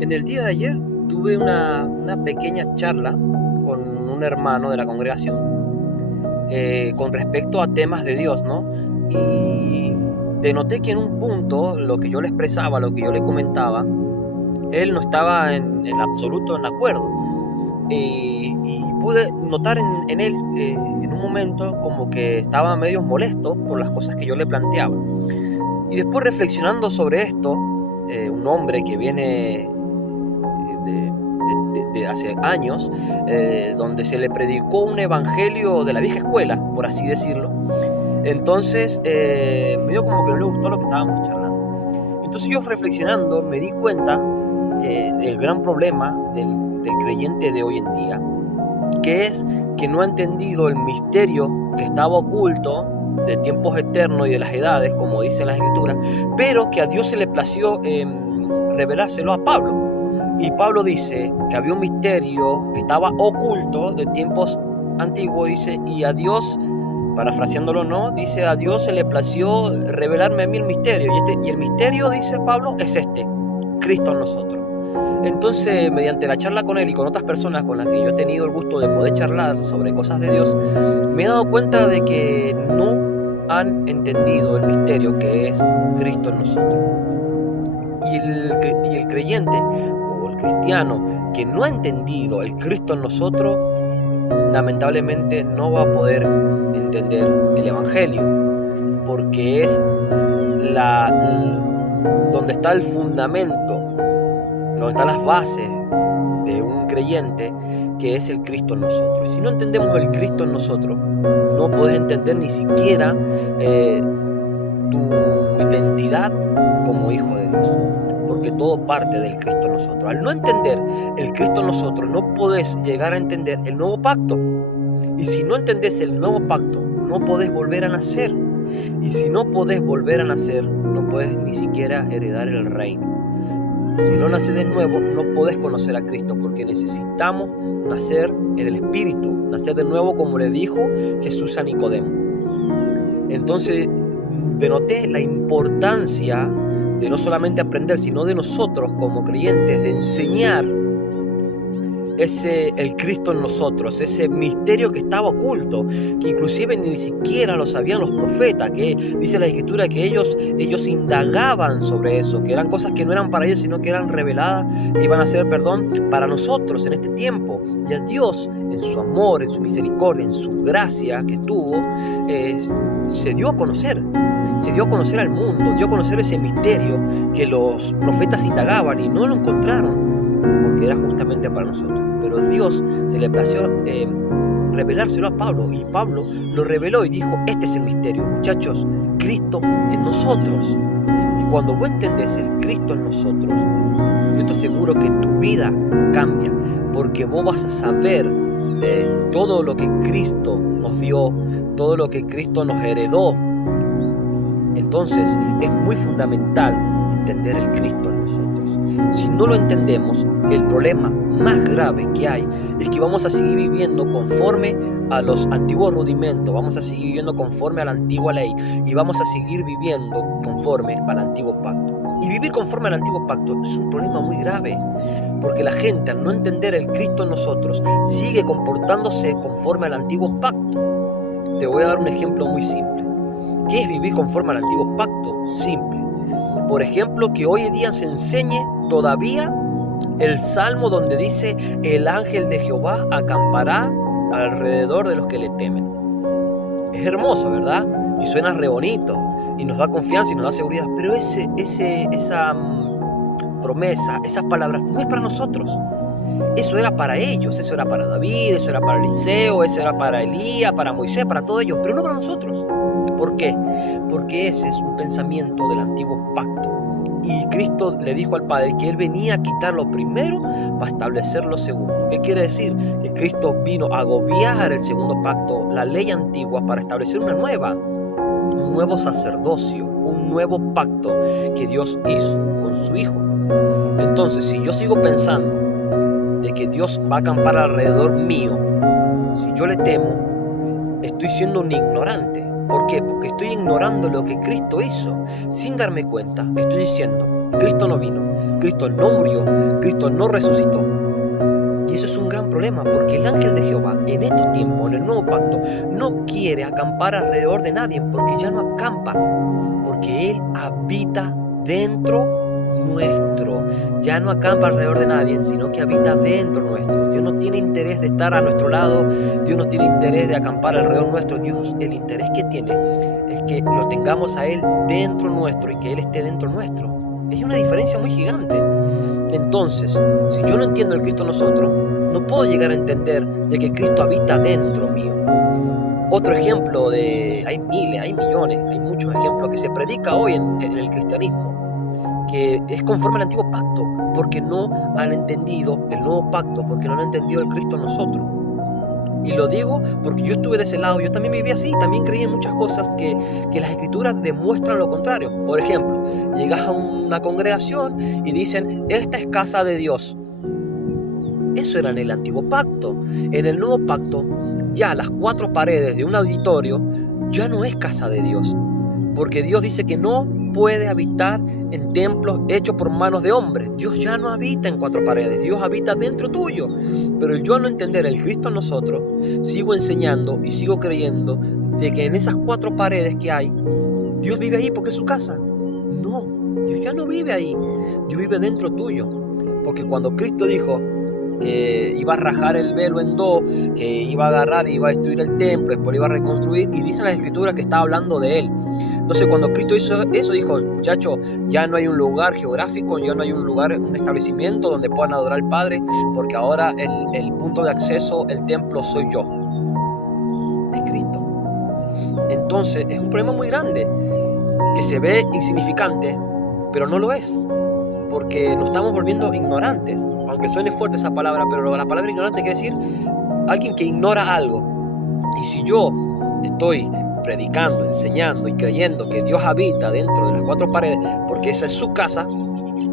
En el día de ayer tuve una pequeña charla con un hermano de la congregación con respecto a temas de Dios, ¿no? Y denoté que en un punto lo que yo le expresaba, lo que yo le comentaba, él no estaba en absoluto en acuerdo. Y pude notar en él en un momento como que estaba medio molesto por las cosas que yo le planteaba. Y después reflexionando sobre esto, un hombre que viene de hace años, donde se le predicó un evangelio de la vieja escuela, por así decirlo. Entonces, medio como que no le gustó lo que estábamos charlando. Entonces yo reflexionando me di cuenta el gran problema del creyente de hoy en día, que es que no ha entendido el misterio que estaba oculto de tiempos eternos y de las edades, como dice la Escritura, pero que a Dios se le plació revelárselo a Pablo. Y Pablo dice que había un misterio que estaba oculto de tiempos antiguos, dice, y a Dios, parafraseándolo, ¿no? Dice, a Dios se le plació revelarme a mí el misterio. Y el misterio, dice Pablo, es Cristo en nosotros. Entonces, mediante la charla con él y con otras personas con las que yo he tenido el gusto de poder charlar sobre cosas de Dios, me he dado cuenta de que no han entendido el misterio que es Cristo en nosotros. Y el creyente o el cristiano que no ha entendido el Cristo en nosotros, lamentablemente no va a poder entender el Evangelio, porque es donde está el fundamento, donde están las bases de un creyente, que es el Cristo en nosotros. Si no entendemos el Cristo en nosotros, no puedes entender ni siquiera tu identidad como hijo de Dios, porque todo parte del Cristo en nosotros. Al no entender el Cristo en nosotros, no podés llegar a entender el nuevo pacto. Y si no entendés el nuevo pacto, no podés volver a nacer. Y si no podés volver a nacer, no podés ni siquiera heredar el reino. Si no naces de nuevo, no podés conocer a Cristo, porque necesitamos nacer en el Espíritu, nacer de nuevo, como le dijo Jesús a Nicodemo. Entonces, denoté la importancia de no solamente aprender, sino de nosotros como creyentes, de enseñar el Cristo en nosotros, ese misterio que estaba oculto, que inclusive ni siquiera lo sabían los profetas, que dice la Escritura que ellos indagaban sobre eso, que eran cosas que no eran para ellos, sino que eran reveladas, que iban a ser, para nosotros en este tiempo. Y a Dios, en su amor, en su misericordia, en su gracia que tuvo, se dio a conocer al mundo, dio a conocer ese misterio que los profetas indagaban y no lo encontraron, porque era justamente para nosotros. Pero Dios se le plació revelárselo a Pablo, y Pablo lo reveló y dijo, este es el misterio, muchachos, Cristo en nosotros. Y cuando vos entendés el Cristo en nosotros, yo te aseguro que tu vida cambia, porque vos vas a saber todo lo que Cristo nos dio, todo lo que Cristo nos heredó. Entonces es muy fundamental entender el Cristo en nosotros. Si no lo entendemos, el problema más grave que hay es que vamos a seguir viviendo conforme a los antiguos rudimentos, vamos a seguir viviendo conforme a la antigua ley y vamos a seguir viviendo conforme al antiguo pacto. Y vivir conforme al antiguo pacto es un problema muy grave, porque la gente, al no entender el Cristo en nosotros, sigue comportándose conforme al antiguo pacto. Te voy a dar un ejemplo muy simple. ¿Qué es vivir conforme al antiguo pacto? Simple. Por ejemplo, que hoy en día se enseñe todavía el salmo donde dice, el ángel de Jehová acampará alrededor de los que le temen. Es hermoso, ¿verdad? Y suena re bonito, y nos da confianza y nos da seguridad, pero esa promesa, esas palabras, no es para nosotros. Eso era para ellos, eso era para David, eso era para Eliseo, eso era para Elías, para Moisés, para todos ellos, pero no para nosotros. ¿Por qué? Porque ese es un pensamiento del antiguo pacto. Y Cristo le dijo al Padre que Él venía a quitar lo primero para establecer lo segundo. ¿Qué quiere decir? Que Cristo vino a agobiar el segundo pacto, la ley antigua, para establecer una nueva, un nuevo sacerdocio, un nuevo pacto que Dios hizo con su Hijo. Entonces, si yo sigo pensando de que Dios va a acampar alrededor mío, si yo le temo, estoy siendo un ignorante. ¿Por qué? Porque estoy ignorando lo que Cristo hizo. Sin darme cuenta, estoy diciendo, Cristo no vino, Cristo no murió, Cristo no resucitó. Y eso es un gran problema, porque el ángel de Jehová en estos tiempos, en el nuevo pacto, no quiere acampar alrededor de nadie, porque ya no acampa, porque Él habita dentro nuestro. Ya no acampa alrededor de nadie, sino que habita dentro nuestro. Dios no tiene interés de estar a nuestro lado, Dios no tiene interés de acampar alrededor nuestro. Dios, el interés que tiene es que lo tengamos a Él dentro nuestro y que Él esté dentro nuestro. Es una diferencia muy gigante. Entonces, si yo no entiendo el Cristo en nosotros, no puedo llegar a entender de que Cristo habita dentro mío. Otro ejemplo hay miles, hay millones, hay muchos ejemplos que se predica hoy en el cristianismo, que es conforme al antiguo pacto, porque no han entendido el nuevo pacto, porque no han entendido el Cristo en nosotros. Y lo digo porque yo estuve de ese lado, yo también viví así, también creí en muchas cosas que las escrituras demuestran lo contrario. Por ejemplo, llegas a una congregación y dicen, esta es casa de Dios. Eso era en el antiguo pacto. En el nuevo pacto, ya las 4 paredes de un auditorio ya no es casa de Dios, porque Dios dice que no puede habitar en templos hechos por manos de hombres. Dios ya no habita en 4 paredes, Dios habita dentro tuyo. Pero yo, al no entender el Cristo en nosotros, sigo enseñando y sigo creyendo de que en esas 4 paredes que hay, Dios vive ahí porque es su casa. No, Dios ya no vive ahí, Dios vive dentro tuyo. Porque cuando Cristo dijo que iba a rajar el velo en 2, que iba a agarrar y iba a destruir el templo, después lo iba a reconstruir, y dice la escritura que estaba hablando de él. Entonces, cuando Cristo hizo eso, dijo, muchachos, ya no hay un lugar geográfico, ya no hay un lugar, un establecimiento donde puedan adorar al Padre, porque ahora el punto de acceso, el templo, soy yo. Es Cristo. Entonces, es un problema muy grande, que se ve insignificante, pero no lo es, porque nos estamos volviendo ignorantes. Aunque suene fuerte esa palabra, pero la palabra ignorante quiere decir alguien que ignora algo. Y si yo estoy predicando, enseñando y creyendo que Dios habita dentro de las 4 paredes, porque esa es su casa,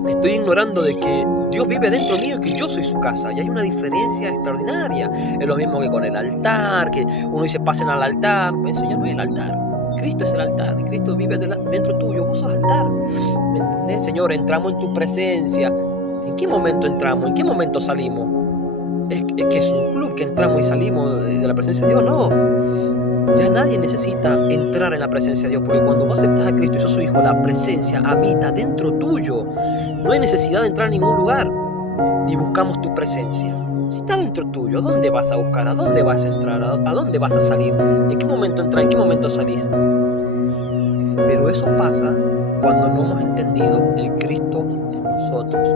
estoy ignorando de que Dios vive dentro mío y que yo soy su casa. Y hay una diferencia extraordinaria. Es lo mismo que con el altar, que uno dice pasen al altar. Eso ya no es el altar. Cristo es el altar. Cristo vive dentro tuyo. Vos sos altar. ¿Me entendés? Señor, entramos en tu presencia. ¿En qué momento entramos? ¿En qué momento salimos? ¿Es que es un club que entramos y salimos de la presencia de Dios? No. Ya nadie necesita entrar en la presencia de Dios, porque cuando vos aceptas a Cristo y sos su hijo, la presencia habita dentro tuyo. No hay necesidad de entrar a ningún lugar, ni buscamos tu presencia. Si está dentro tuyo, ¿a dónde vas a buscar? ¿A dónde vas a entrar? ¿A dónde vas a salir? ¿En qué momento entrar? ¿En qué momento salís? Pero eso pasa cuando no hemos entendido el Cristo en nosotros.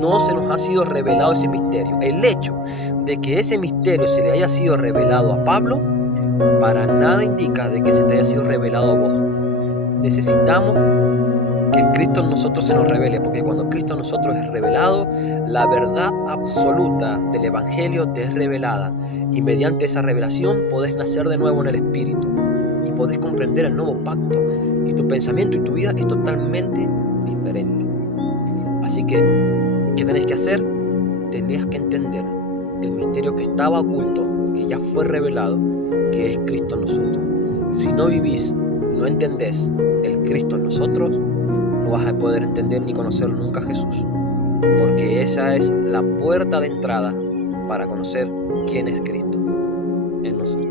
No se nos ha sido revelado ese misterio. El hecho de que ese misterio se le haya sido revelado a Pablo, para nada indica de que se te haya sido revelado a vos. Necesitamos que el Cristo en nosotros se nos revele, porque cuando Cristo en nosotros es revelado, la verdad absoluta del Evangelio te es revelada, y mediante esa revelación podés nacer de nuevo en el Espíritu y podés comprender el nuevo pacto, y tu pensamiento y tu vida es totalmente diferente. Así que, ¿qué tenés que hacer? Tenés que entender el misterio que estaba oculto, que ya fue revelado, que es Cristo en nosotros. Si no vivís, no entendés el Cristo en nosotros, no vas a poder entender ni conocer nunca a Jesús, porque esa es la puerta de entrada para conocer quién es Cristo en nosotros.